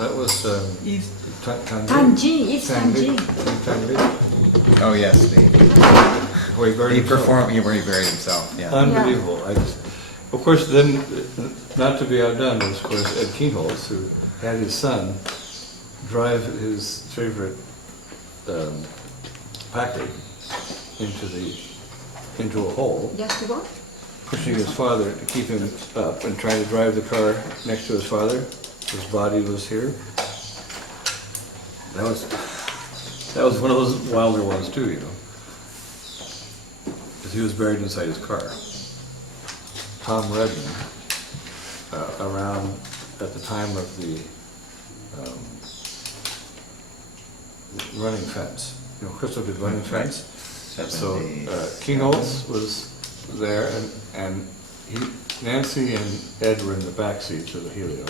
That was East. Tanji, it's Tanji. Oh, yes, Where he buried he himself. performed, where he buried himself, yeah. Unbelievable. Of course, then, not to be outdone, was of course Ed Keenholz, who had his son drive his favorite Packard into a hole, Just to go? pushing his father to keep him up and trying to drive the car next to his father. His body was here. That was one of those wilder ones too, you know, because he was buried inside his car. Tom Redden, around at the time of the running fence. You know, Crystal did running fence. So Keenholz was there, and Nancy and Ed were in the back seats of the Helio.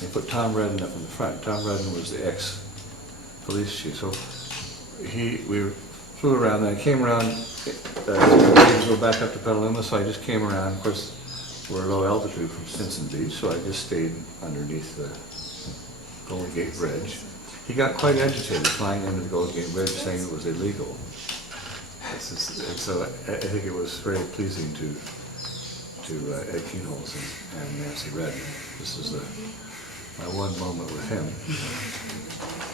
They put Tom Redden up in the front. Tom Redden was the ex-police chief. So we flew around, and I came around, to go back up to Petaluma, so I just came around. Of course, we're low altitude from Stinson Beach, so I just stayed underneath the Golden Gate Bridge. He got quite agitated flying under the Golden Gate Bridge, saying it was illegal. And so I think it was very pleasing to Ed Keenholz and Nancy Redden. This is my one moment with him.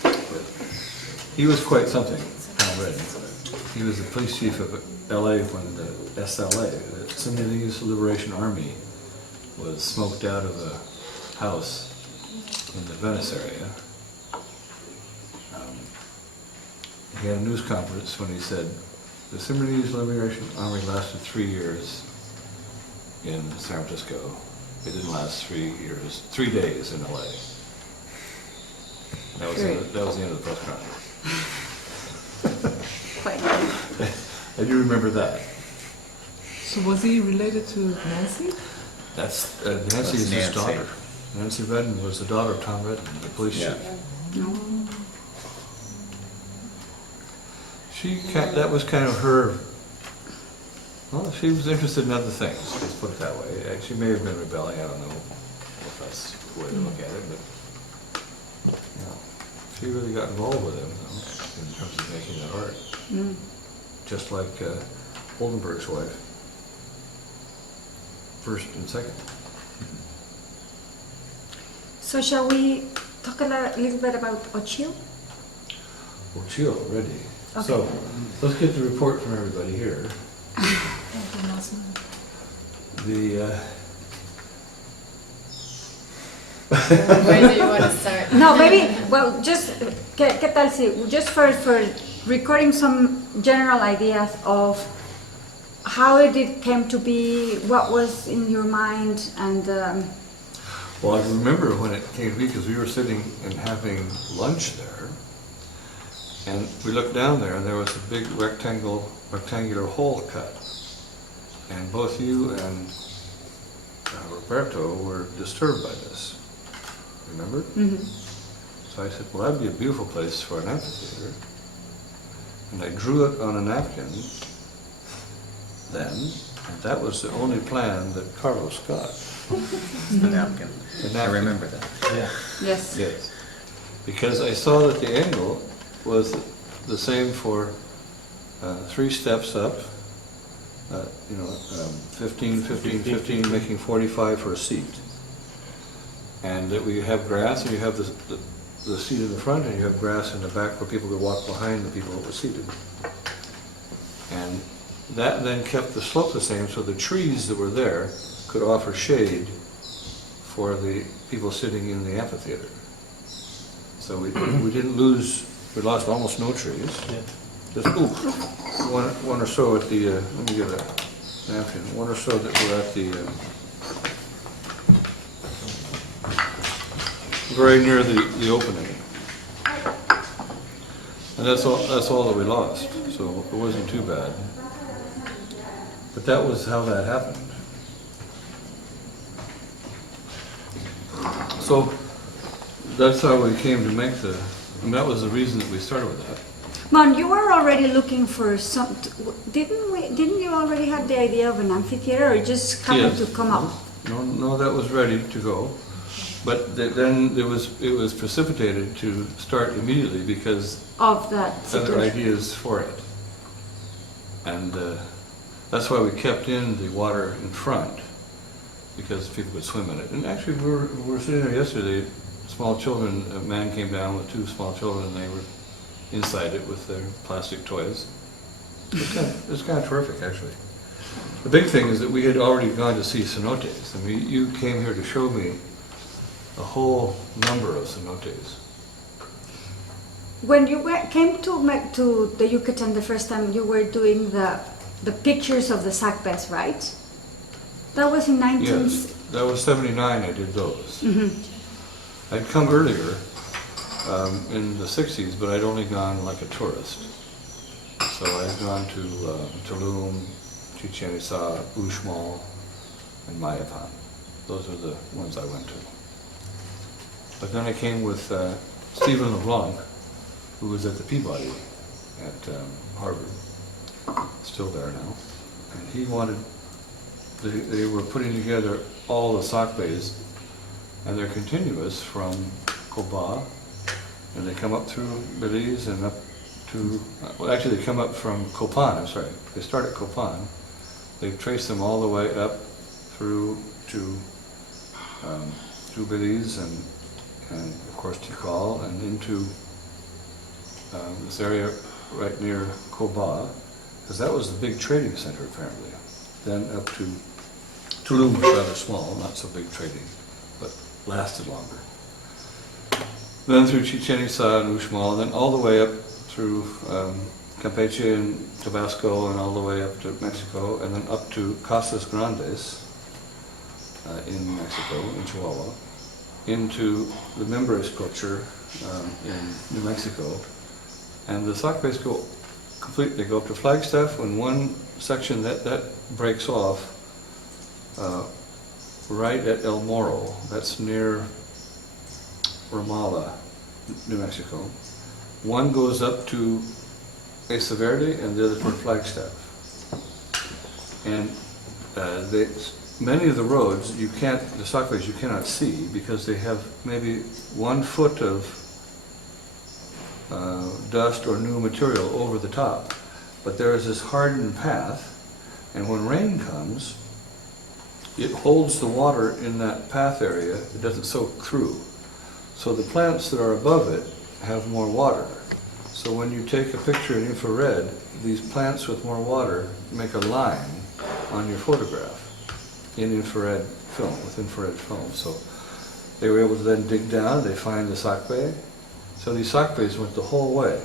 But he was quite something, Tom Redden. He was the police chief of LA when the SLA, the Sudanese Liberation Army, was smoked out of a house in the Venice area. He had a news conference when he said, the Sudanese Liberation Army lasted 3 years in San Francisco. It didn't last 3 years, 3 days in LA. That was the end of the press conference. Quite. I do remember that. So was he related to Nancy? That's Nancy is his daughter. Nancy Redden was the daughter of Tom Redden, the police chief. That was kind of her. Well, she was interested in other things. Let's put it that way. She may have been rebelling. I don't know if that's the way to look at it, but she really got involved with him, in terms of making that art. Just like Oldenburg's wife, first and second. So shall we talk a little bit about Ochil? Ochil, ready. Okay. So, let's get the report from everybody here. Where do you want to start? No, maybe, well, just, ¿qué tal si, just for recording some general ideas of how it came to be, what was in your mind, and... Well, I remember when it came to be, because we were sitting and having lunch there, and we looked down there, and there was a big rectangular hole cut. And both you and Roberto were disturbed by this. Remember? Mm-hmm. So I said, well, that'd be a beautiful place for an amphitheater. And I drew it on a napkin then, and that was the only plan that Carlos got. The napkin. The I napkin. remember that. Yeah. Yes. Yes. Because I saw that the angle was the same for 3 steps up, 15, 15, 15, making 45 for a seat. And that we have grass, and you have the seat in the front, and you have grass in the back where people could walk behind the people that were seated. And that then kept the slope the same, so the trees that were there could offer shade for the people sitting in the amphitheater. So we didn't lose, we lost almost no trees. Yeah. Just one or so at the, let me get a napkin, one or so that were at the, very near the opening. And that's all that we lost, so it wasn't too bad. But that was how that happened. So that's how we came to make and that was the reason that we started with that. Mom, you were already looking for some. Didn't you already have the idea of an amphitheater, or it just happened Yes. to come up? No, that was ready to go. But then it was precipitated to start immediately because Of that other situation. ideas for it. And that's why we kept in the water in front, because people could swim in it. And actually, we were sitting there yesterday, small children, a man came down with two small children, and they were inside it with their plastic toys. It's kind of terrific, actually. The big thing is that we had already gone to see cenotes. I mean, you came here to show me a whole number of cenotes. When you came to the Yucatan the first time, you were doing the pictures of the sac beds, right? That was in 19... Yes, that was 79 I did those. Mhm. I'd come earlier in the 60s, but I'd only gone like a tourist. So I'd gone to Tulum, Chichen Itza, Uxmal, and Mayapan. Those are the ones I went to. But then I came with Stephen LeBlanc, who was at the Peabody at Harvard, still there now. And he wanted, they were putting together all the sac bays, and they're continuous from Coba, and they come up through Belize and up to, well actually they come up from Copan, I'm sorry. They start at Copan, they trace them all the way up through to Belize and of course Tikal and into this area right near Coba, because that was the big trading center apparently. Then up to Tulum was rather small, not so big trading, but lasted longer. Then through Chichen Itza and Uxmal, and then all the way up through Campeche and Tabasco, and all the way up to Mexico, and then up to Casas Grandes in Mexico, in Chihuahua, into the Mimbres culture in New Mexico. And the sac bays go complete, they go up to Flagstaff, when one section that breaks off right at El Morro, that's near Ramallah, New Mexico. One goes up to Mesa Verde and the other toward Flagstaff. And many of the roads the sac bays you cannot see because they have maybe 1 foot of dust or new material over the top. But there is this hardened path, and when rain comes, it holds the water in that path area, it doesn't soak through. So the plants that are above it have more water. So when you take a picture in infrared, these plants with more water make a line on your photograph in infrared film, with infrared film. So they were able to then dig down, they find the sac bay. So these sac bays went the whole way.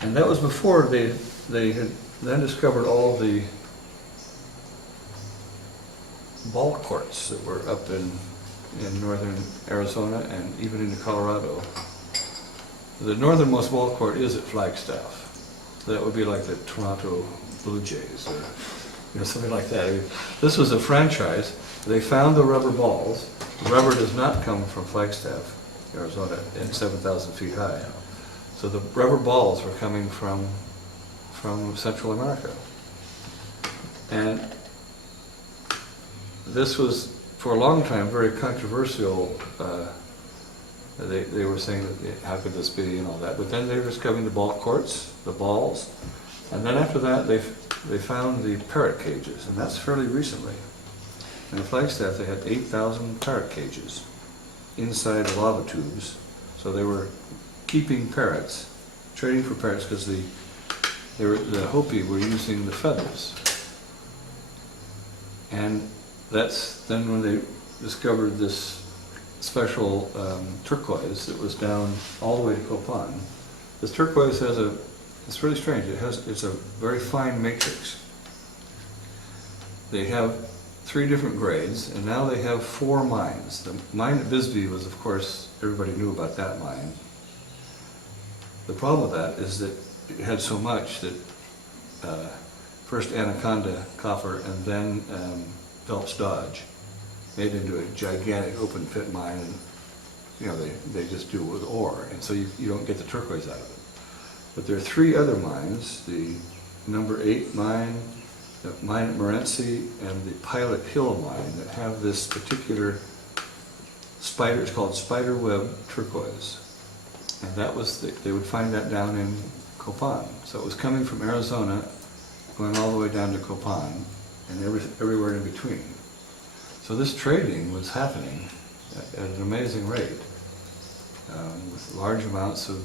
And that was before they had then discovered all the ball courts that were up in northern Arizona and even into Colorado. The northernmost ball court is at Flagstaff. So that would be like the Toronto Blue Jays or something like that. I mean, this was a franchise. They found the rubber balls. The rubber does not come from Flagstaff, Arizona, at 7,000 feet high. So the rubber balls were coming from Central America. And this was, for a long time, very controversial. They were saying that how could this be and all that, but then they were discovering the ball courts, the balls, and then after that they found the parrot cages, and that's fairly recently. And in Flagstaff they had 8,000 parrot cages inside lava tubes, so they were keeping parrots, trading for parrots because the Hopi were using the feathers. And that's then when they discovered this special turquoise that was down all the way to Copan. This turquoise has it's really strange, it's a very fine matrix. They have 3 different grades, and now they have 4 mines. The mine at Bisbee was, of course, everybody knew about that mine. The problem with that is that it had so much that first Anaconda copper and then Phelps Dodge made into a gigantic open pit mine, and they just do it with ore, and so you don't get the turquoise out of it. But there are 3 other mines, the number 8 mine, the mine at Morenci, and the Pilot Hill mine that have this particular spider, it's called spiderweb turquoise. And that was, they would find that down in Copan. So it was coming from Arizona, going all the way down to Copan, and everywhere in between. So this trading was happening at an amazing rate, with large amounts of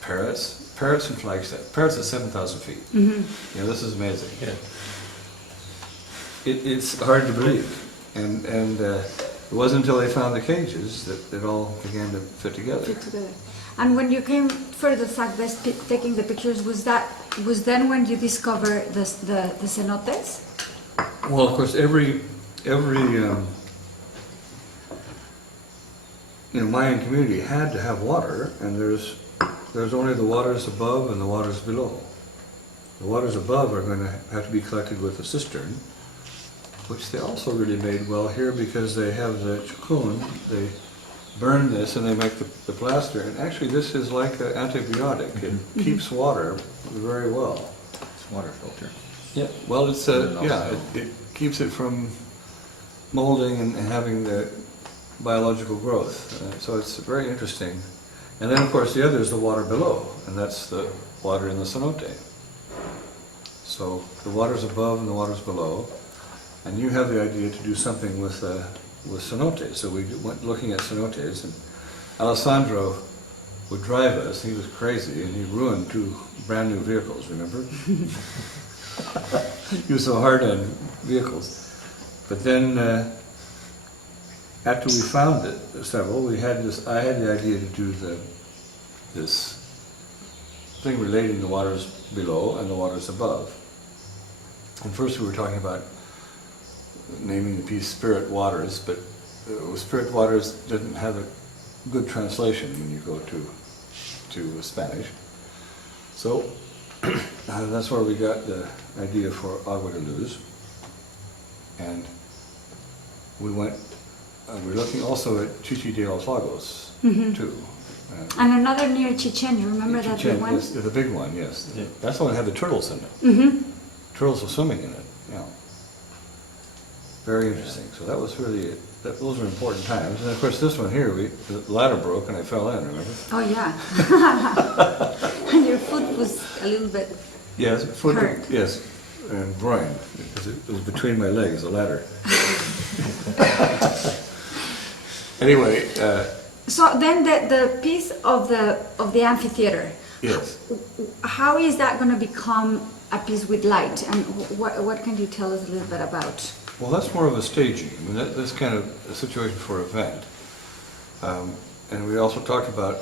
parrots and flagstaff. Parrots at 7,000 feet. Mm-hmm. You know, this is amazing. Yeah. It's hard to believe. And it wasn't until they found the cages that it all began to fit together. Fit together. And when you came for the Southwest taking the pictures, was then when you discovered the cenotes? Well, of course, every Mayan community had to have water, and there's only the waters above and the waters below. The waters above are going to have to be collected with a cistern, which they also really made well here because they have the chukun. They burn this and they make the plaster, and actually this is like an antibiotic. It keeps water very well. It's water filter. Yeah, well, it's it keeps it from molding and having the biological growth. So it's very interesting. And then, of course, the other is the water below, and that's the water in the cenote. So the water's above and the water's below, and you have the idea to do something with cenotes. So we went looking at cenotes, and Alessandro would drive us. He was crazy, and he ruined 2 brand new vehicles, remember? He was so hard on vehicles. But then, after we found several, I had the idea to do this thing relating the waters below and the waters above. And first we were talking about naming the piece Spirit Waters, but Spirit Waters didn't have a good translation when you go to Spanish. So that's where we got the idea for Agua de Luz. And we were looking also at Chichi de los Lagos, too. And another near Chichen, you remember that big one? Yes, the big one, yes. Yeah. That's the one that had the turtles in it. Mm-hmm. Turtles were swimming in it, yeah. Very interesting. So that was really, those were important times. And of course this one here, the ladder broke and I fell in, remember? Oh yeah. And your foot was a little bit Yes, foot, hurt. yes, and groin, because it was between my legs, the ladder. Anyway, So then the piece of the amphitheater, yes. how is that going to become a piece with light? And what can you tell us a little bit about? Well, that's more of a staging. I mean, that's kind of a situation for an event. And we also talked about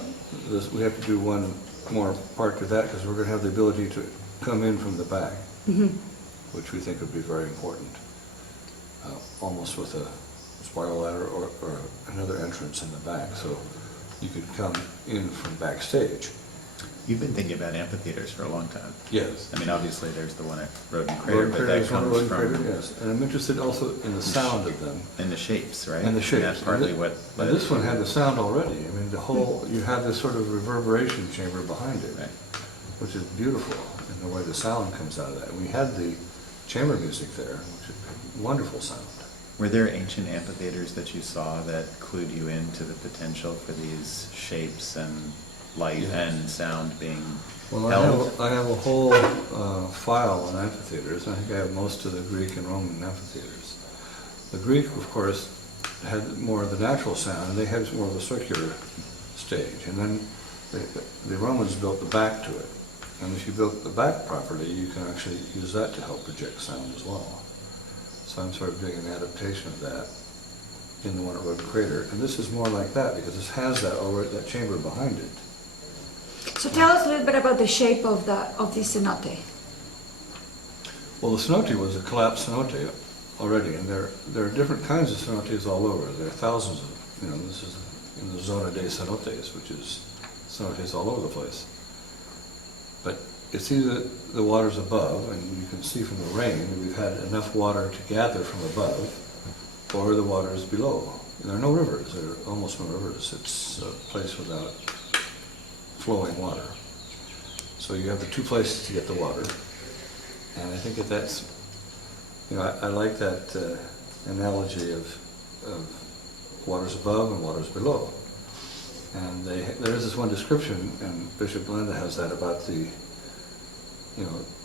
this, we have to do one more part to that because we're going to have the ability to come in from the back, which we think would be very important, almost with a spiral ladder or another entrance in the back, so you could come in from backstage. You've been thinking about amphitheaters for a long time. Yes. I mean, obviously, there's the one at Rodin Crater, Rodin but Crater that is one, comes Rodin from... Crater, yes. And I'm interested also in the sound of them. And the shapes, right? And the shapes. And that's partly And what... And this one had the sound already. I mean, the whole, you had this sort of reverberation chamber behind it, Right. which is beautiful in the way the sound comes out of that. And we had the chamber music there, which is wonderful sound. Were there ancient amphitheaters that you saw that clued you into the potential for these shapes and light and sound being held? I have a whole file on amphitheaters. I think I have most of the Greek and Roman amphitheaters. The Greek, of course, had more of the natural sound, and they had more of a circular stage. And then the Romans built the back to it. And if you built the back properly, you can actually use that to help project sound as well. So I'm sort of doing an adaptation of that in the one at Rodin Crater. And this is more like that because this has that chamber behind it. So tell us a little bit about the shape of the cenote. Well, the cenote was a collapsed cenote already, and there are different kinds of cenotes all over. There are thousands of, this is in the zona de cenotes, which is cenotes all over the place. But it's either the water's above, and you can see from the rain that we've had enough water to gather from above, or the water is below. There are no rivers. There are almost no rivers. It's a place without flowing water. So you have the 2 places to get the water. And I think that's, I like that analogy of waters above and waters below. And there is this one description, and Bishop Glenda has that about the,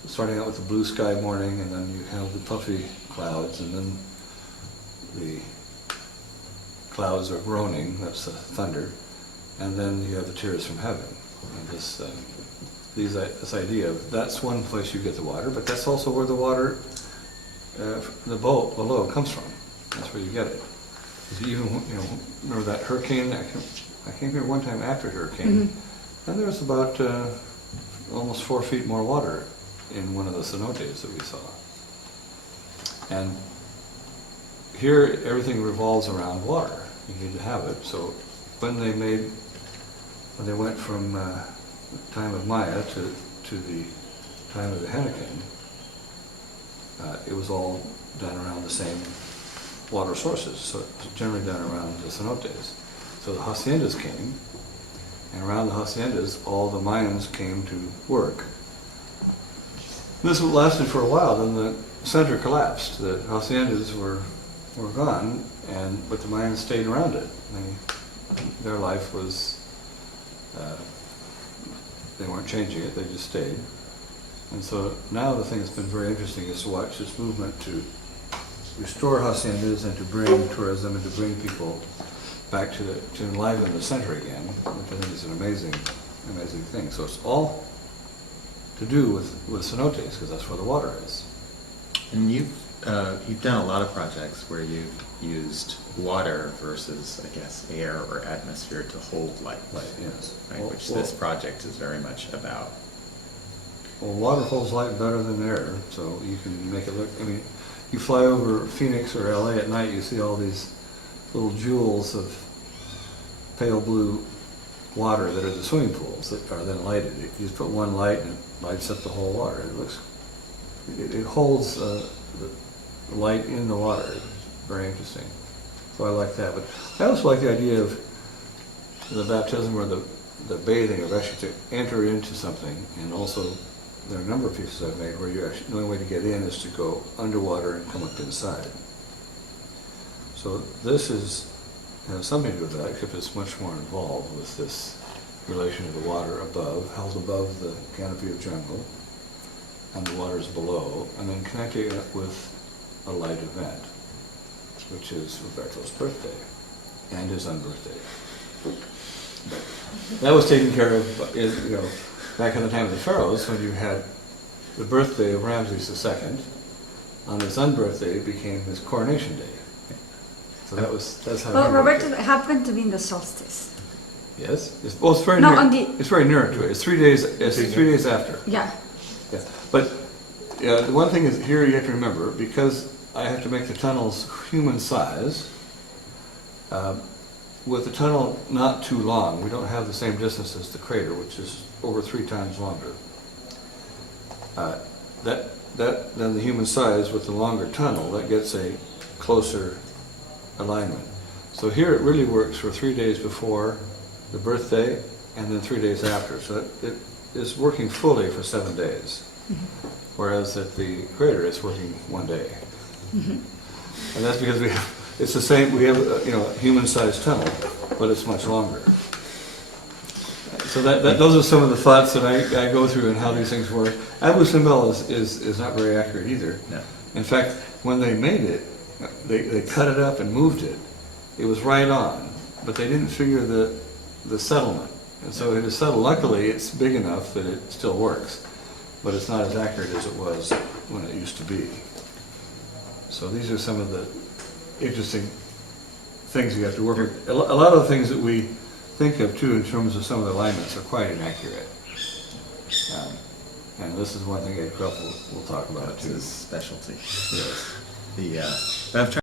starting out with the blue sky morning, and then you have the puffy clouds, and then the clouds are groaning, that's the thunder, and then you have the tears from heaven. And this idea of that's one place you get the water, but that's also where the water, the boat below comes from. That's where you get it. 'Cause even, remember that hurricane? I came here one time after hurricane, and there was about almost 4 feet more water in one of the cenotes that we saw. And here, everything revolves around water. You need to have it. So when they went from the time of Maya to the time of the Henneken, it was all done around the same water sources. So it was generally done around the cenotes. So the haciendas came, and around the haciendas, all the Mayans came to work. This lasted for a while, then the center collapsed. The haciendas were gone, but the Mayans stayed around it. Their life was, they weren't changing it, they just stayed. And so now the thing that's been very interesting is to watch this movement to restore haciendas and to bring tourism and to bring people back to enliven the center again, which I think is an amazing thing. So it's all to do with cenotes, because that's where the water is. And you've done a lot of projects where you've used water versus, I guess, air or atmosphere to hold light. Right, yes. Right, which this project is very much about. Well, water holds light better than air, so you can make it look, you fly over Phoenix or LA at night, you see all these little jewels of pale blue water that are the swimming pools that are then lighted. You just put one light and it lights up the whole water. It holds the light in the water. It's very interesting. So I like that. But I also like the idea of the baptism or the bathing of actually to enter into something. And also there are a number of pieces I've made where the only way to get in is to go underwater and come up inside. So this has something to do with that, except it's much more involved with this relation of the water above, held above the canopy of jungle, and the waters below, and then connecting it with a light event, which is Roberto's birthday and his unbirthday. That was taken care of, back in the time of the pharaohs, when you had the birthday of Ramses II. On his unbirthday, it became his coronation day. So that's how. Well, Roberto happened to be in the solstice. Yes. It's very No, near. It's very near to it. It's 3 days. It's 3 days after. Yeah. Yeah. But the one thing is here you have to remember, because I have to make the tunnels human size. With the tunnel not too long, we don't have the same distance as the crater, which is over 3 times longer. Then the human size with the longer tunnel, that gets a closer alignment. So here it really works for 3 days before the birthday and then 3 days after. So it is working fully for 7 days. Mm-hmm. Whereas at the crater it's working 1 day. Mm-hmm. And that's because it's the same, we have a human-sized tunnel, but it's much longer. So those are some of the thoughts that I go through and how these things work. Abu Simbel is not very accurate either. No. In fact, when they made it, they cut it up and moved it. It was right on, but they didn't figure the settlement. And so it is settled. Luckily, it's big enough that it still works, but it's not as accurate as it was when it used to be. So these are some of the interesting things you have to work with. A lot of the things that we think of, too, in terms of some of the alignments are quite inaccurate. And this is one thing Ed Krupp will talk about, That's too. his specialty. Yes. But I'm trying